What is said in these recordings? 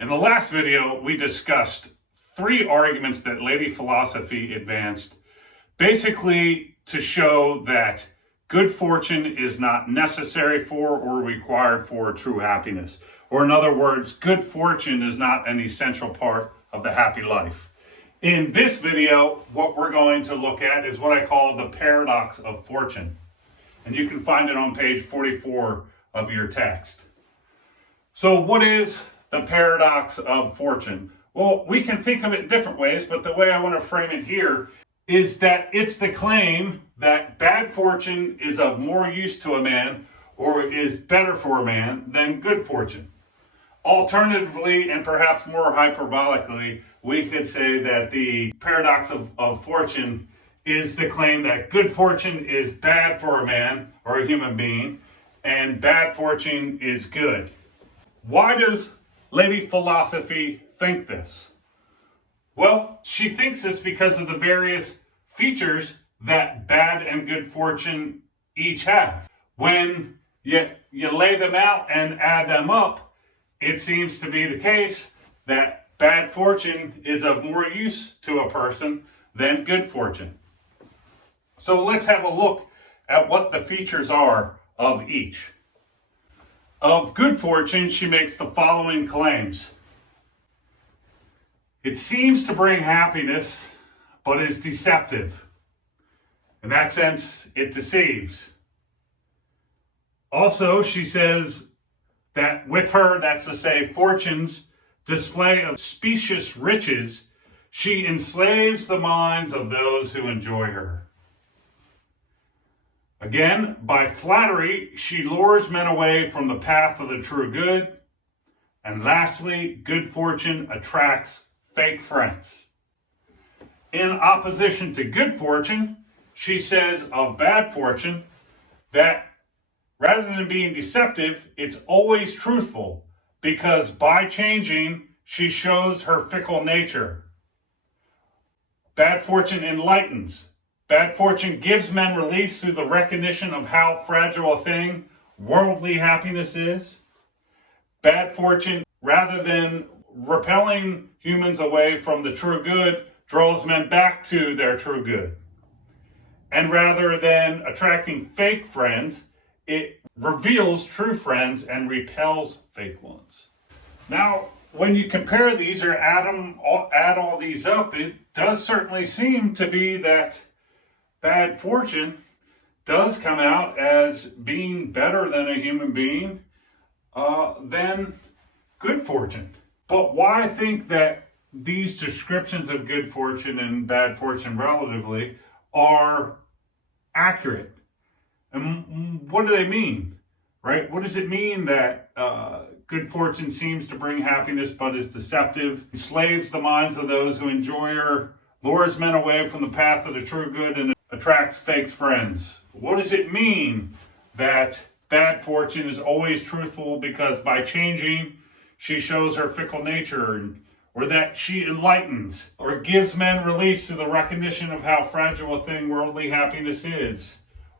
In the last video, we discussed three arguments that Lady Philosophy advanced, basically to show that good fortune is not necessary for or required for true happiness. Or in other words, good fortune is not an essential part of the happy life. In this video, what we're going to look at is what I call the paradox of fortune. And you can find it on page 44 of your text. So what is the paradox of fortune? Well, we can think of it in different ways, but the way I want to frame it here is that it's the claim that bad fortune is of more use to a man or is better for a man than good fortune. Alternatively, and perhaps more hyperbolically, we could say that the paradox of fortune is the claim that good fortune is bad for a man or a human being, and bad fortune is good. Why does Lady Philosophy think this? Well, she thinks this because of the various features that bad and good fortune each have. When you lay them out and add them up, it seems to be the case that bad fortune is of more use to a person than good fortune. So let's have a look at what the features are of each. Of good fortune, she makes the following claims. It seems to bring happiness, but is deceptive. In that sense, it deceives. Also, she says that with her, that's to say, fortune's display of specious riches, she enslaves the minds of those who enjoy her. Again, by flattery, she lures men away from the path of the true good. And lastly, good fortune attracts fake friends. In opposition to good fortune, she says of bad fortune that rather than being deceptive, it's always truthful, because by changing, she shows her fickle nature. Bad fortune enlightens. Bad fortune gives men release through the recognition of how fragile a thing worldly happiness is. Bad fortune, rather than repelling humans away from the true good, draws men back to their true good. And rather than attracting fake friends, it reveals true friends and repels fake ones. Now, when you compare these or add all these up, it does certainly seem to be that bad fortune does come out as being better than a human being than good fortune. But why think that these descriptions of good fortune and bad fortune relatively are accurate? And what do they mean, right? What does it mean that good fortune seems to bring happiness but is deceptive, enslaves the minds of those who enjoy her, lures men away from the path of the true good, and attracts fake friends? What does it mean that bad fortune is always truthful because by changing, she shows her fickle nature, or that she enlightens or gives men release to the recognition of how fragile a thing worldly happiness is?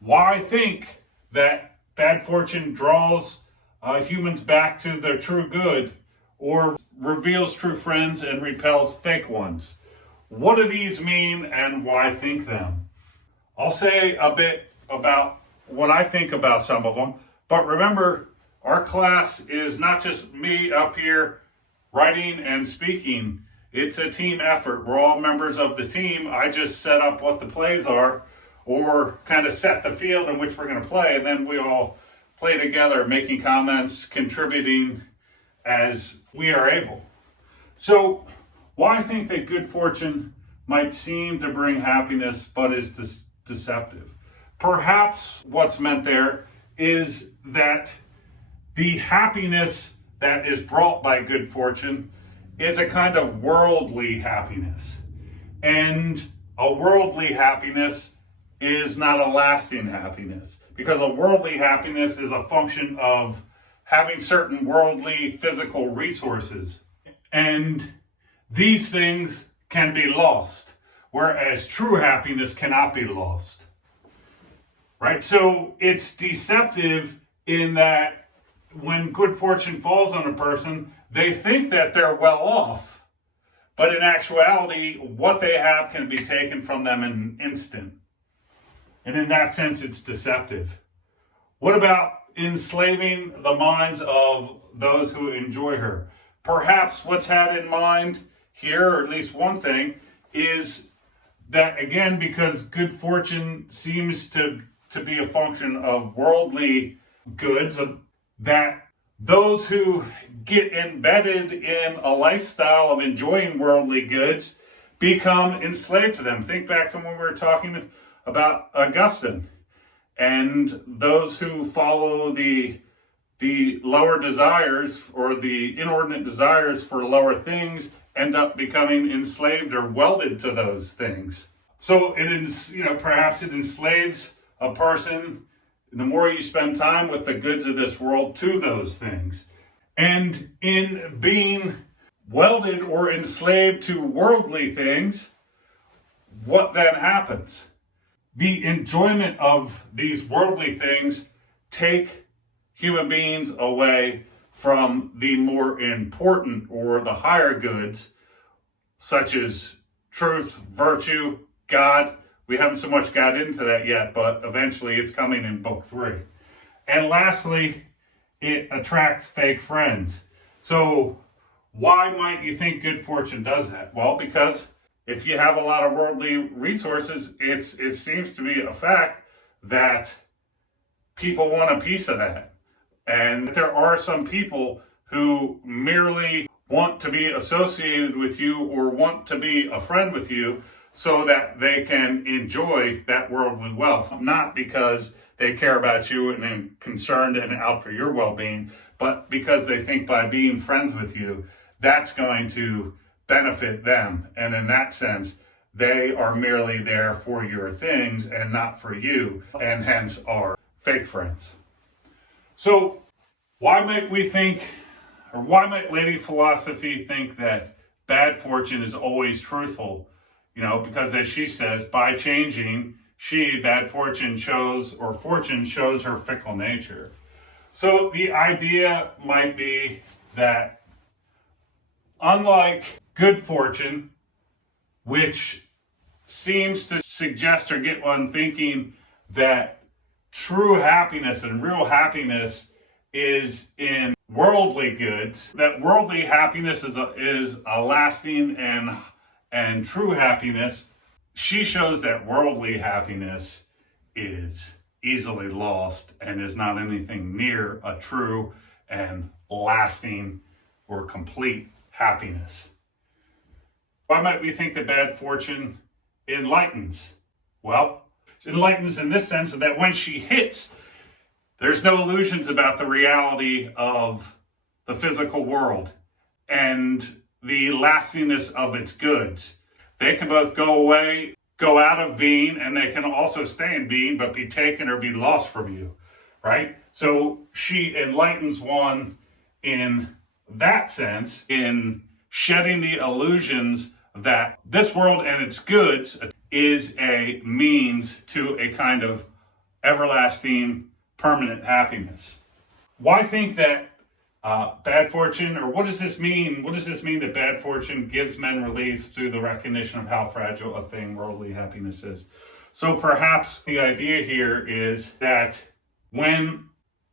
Why think that bad fortune draws humans back to their true good or reveals true friends and repels fake ones? What do these mean and why think them? I'll say a bit about what I think about some of them, but remember, our class is not just me up here writing and speaking. It's a team effort. We're all members of the team. I just set up what the plays are, or kind of set the field in which we're going to play, and then we all play together, making comments, contributing as we are able. So, why think that good fortune might seem to bring happiness but is deceptive? Perhaps what's meant there is that the happiness that is brought by good fortune is a kind of worldly happiness. And a worldly happiness is not a lasting happiness, because a worldly happiness is a function of having certain worldly physical resources. And these things can be lost, whereas true happiness cannot be lost. Right? So it's deceptive in that when good fortune falls on a person, they think that they're well off, but in actuality, what they have can be taken from them in an instant. And in that sense, it's deceptive. What about enslaving the minds of those who enjoy her? Perhaps what's had in mind here, or at least one thing, is that, again, because good fortune seems to be a function of worldly goods, that those who get embedded in a lifestyle of enjoying worldly goods become enslaved to them. Think back to when we were talking about Augustine, and those who follow the lower desires or the inordinate desires for lower things end up becoming enslaved or welded to those things. So it is, perhaps it enslaves a person the more you spend time with the goods of this world to those things. And in being welded or enslaved to worldly things, what then happens? The enjoyment of these worldly things take human beings away from the more important or the higher goods, such as truth, virtue, God. We haven't so much got into that yet, but eventually it's coming in book 3. And lastly, it attracts fake friends. So why might you think good fortune does that? Well, because if you have a lot of worldly resources, it seems to be a fact that people want a piece of that. And there are some people who merely want to be associated with you or want to be a friend with you so that they can enjoy that worldly wealth, not because they care about you and are concerned and out for your well-being, but because they think by being friends with you, that's going to benefit them. And in that sense, they are merely there for your things and not for you, and hence are fake friends. So why might we think, or why might Lady Philosophy think that bad fortune is always truthful? Because as she says, by changing, bad fortune, fortune shows her fickle nature. So the idea might be that unlike good fortune, which seems to suggest or get one thinking that true happiness and real happiness is in worldly goods, that worldly happiness is a lasting and true happiness, she shows that worldly happiness is easily lost and is not anything near a true and lasting or complete happiness. Why might we think that bad fortune enlightens? Well, it enlightens in this sense that when she hits, there's no illusions about the reality of the physical world and the lastingness of its goods. They can both go away, go out of being, and they can also stay in being, but be taken or be lost from you, right? So she enlightens one in that sense, in shedding the illusions that this world and its goods is a means to a kind of everlasting, permanent happiness. Why think that bad fortune, or what does this mean? What does this mean that bad fortune gives men release through the recognition of how fragile a thing worldly happiness is? So perhaps the idea here is that when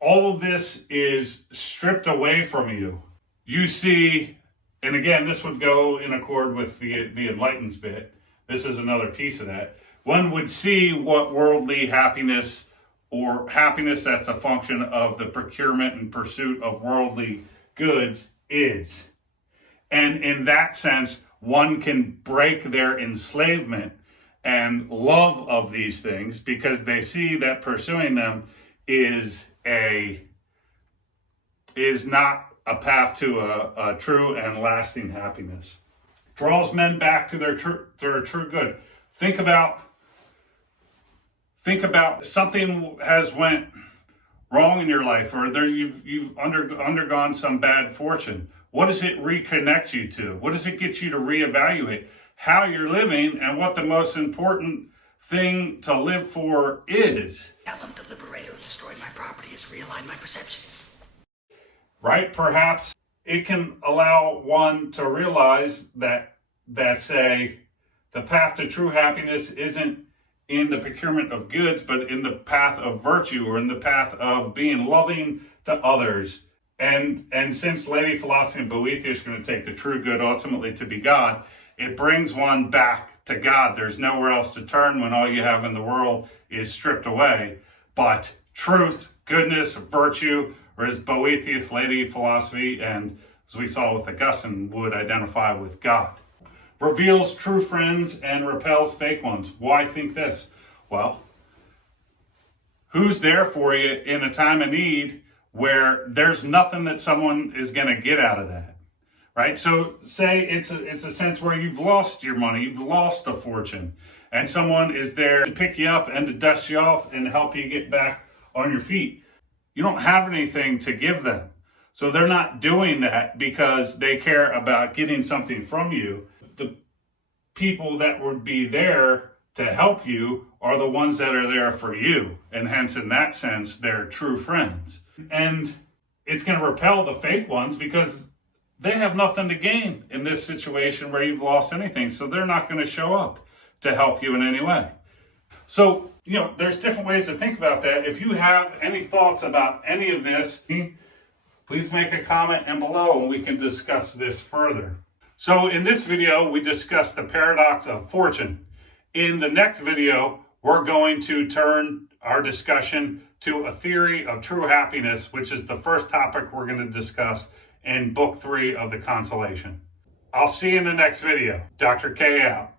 all of this is stripped away from you, you see, and again, this would go in accord with the enlightens bit. This is another piece of that. One would see what worldly happiness, or happiness that's a function of the procurement and pursuit of worldly goods, is. And in that sense, one can break their enslavement and love of these things because they see that pursuing them is not a path to a true and lasting happiness. Draws men back to their true good. Think about something has went wrong in your life, or you've undergone some bad fortune. What does it reconnect you to? What does it get you to reevaluate how you're living and what the most important thing to live for is? I love the liberator who destroyed my property has realigned my perception. right? Perhaps it can allow one to realize that say the path to true happiness isn't in the procurement of goods, but in the path of virtue, or in the path of being loving to others. And since Lady Philosophy and Boethius are going to take the true good ultimately to be God, it brings one back to God. There's nowhere else to turn when all you have in the world is stripped away. But truth, goodness, virtue, or as Boethius, Lady Philosophy, and as we saw with Augustine, would identify with God. Reveals true friends and repels fake ones. Why think this? Well, who's there for you in a time of need where there's nothing that someone is going to get out of that, right? So say it's a sense where you've lost your money, you've lost a fortune, and someone is there to pick you up and to dust you off and help you get back on your feet. You don't have anything to give them. So they're not doing that because they care about getting something from you. The people that would be there to help you are the ones that are there for you. And hence, in that sense, they're true friends. And it's going to repel the fake ones because they have nothing to gain in this situation where you've lost anything. So they're not going to show up to help you in any way. So, there's different ways to think about that. If you have any thoughts about any of this, please make a comment and below and we can discuss this further. So in this video, we discussed the paradox of fortune. In the next video, we're going to turn our discussion to a theory of true happiness, which is the first topic we're going to discuss in Book 3 of the Consolation. I'll see you in the next video. Dr. K out.